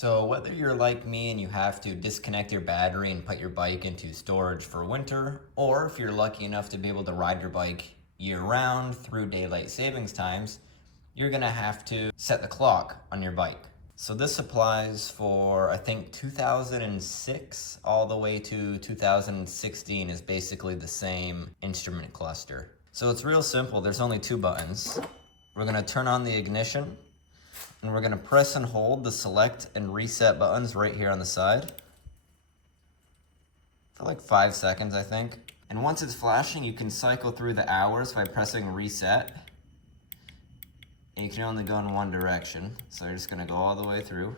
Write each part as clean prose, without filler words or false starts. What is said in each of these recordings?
So whether you're like me and you have to disconnect your battery and put your bike into storage for winter, or if you're lucky enough to be able to ride your bike year round through daylight savings times, you're gonna have to set the clock on your bike. So this applies for, I think, 2006 all the way to 2016 is basically the same instrument cluster. So it's real simple. There's only two buttons. We're gonna turn on the ignition, and we're gonna press and hold the select and reset buttons right here on the side for like 5 seconds, I think. And once it's flashing, you can cycle through the hours by pressing reset. And you can only go in one direction. So you're just gonna go all the way through.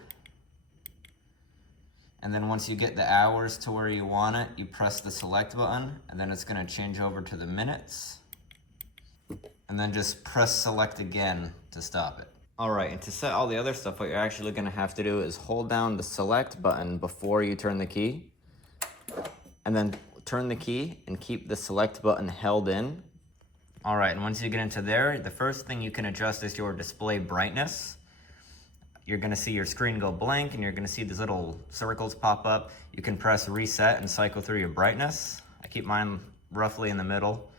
And then once you get the hours to where you want it, you press the select button, and then it's gonna change over to the minutes. And then just press select again to stop it. All right, and to set all the other stuff, what you're actually gonna have to do is hold down the select button before you turn the key, and then turn the key and keep the select button held in. All right, and once you get into there, the first thing you can adjust is your display brightness. You're gonna see your screen go blank, and you're gonna see these little circles pop up. You can press reset and cycle through your brightness. I keep mine roughly in the middle.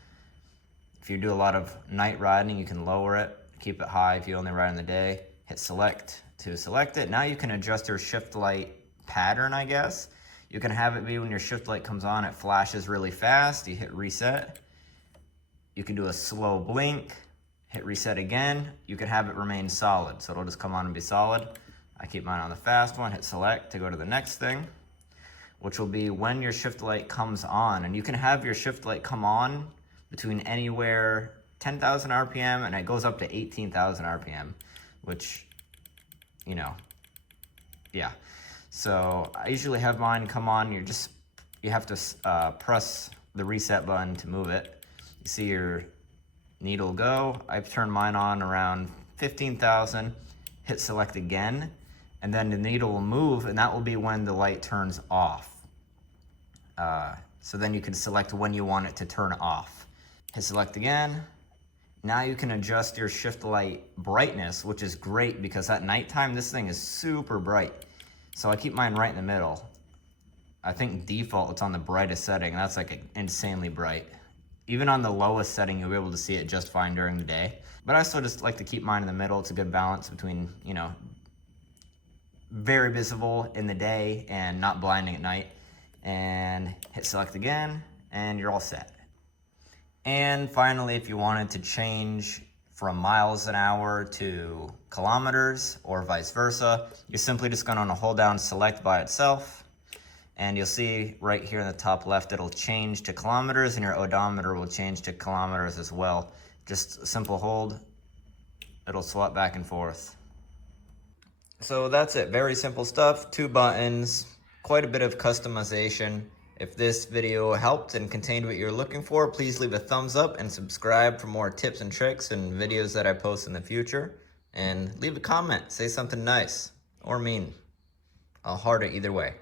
If you do a lot of night riding, you can lower it. Keep it high if you only ride in the day. Hit select to select it. Now you can adjust your shift light pattern, I guess. You can have it be when your shift light comes on, it flashes really fast. You hit reset. You can do a slow blink, hit reset again. You can have it remain solid, so it'll just come on and be solid. I keep mine on the fast one, hit select to go to the next thing, which will be when your shift light comes on. And you can have your shift light come on between anywhere 10,000 RPM and it goes up to 18,000 RPM, which, you know, yeah. So I usually have mine come on. You have to press the reset button to move it. You see your needle go. I've turned mine on around 15,000, hit select again, and then the needle will move, and that will be when the light turns off. So then you can select when you want it to turn off. Hit select again. Now you can adjust your shift light brightness, which is great because at nighttime, this thing is super bright. So I keep mine right in the middle. I think default, it's on the brightest setting. That's like insanely bright. Even on the lowest setting, you'll be able to see it just fine during the day. But I still just like to keep mine in the middle. It's a good balance between, you know, very visible in the day and not blinding at night. And hit select again, and you're all set. And finally, if you wanted to change from miles an hour to kilometers or vice versa, you're simply just going to hold down select by itself. And you'll see right here in the top left, it'll change to kilometers, and your odometer will change to kilometers as well. Just a simple hold, it'll swap back and forth. So that's it, very simple stuff, 2 buttons, quite a bit of customization. If this video helped and contained what you're looking for, please leave a thumbs up and subscribe for more tips and tricks and videos that I post in the future. And leave a comment, say something nice or mean. I'll heart it either way.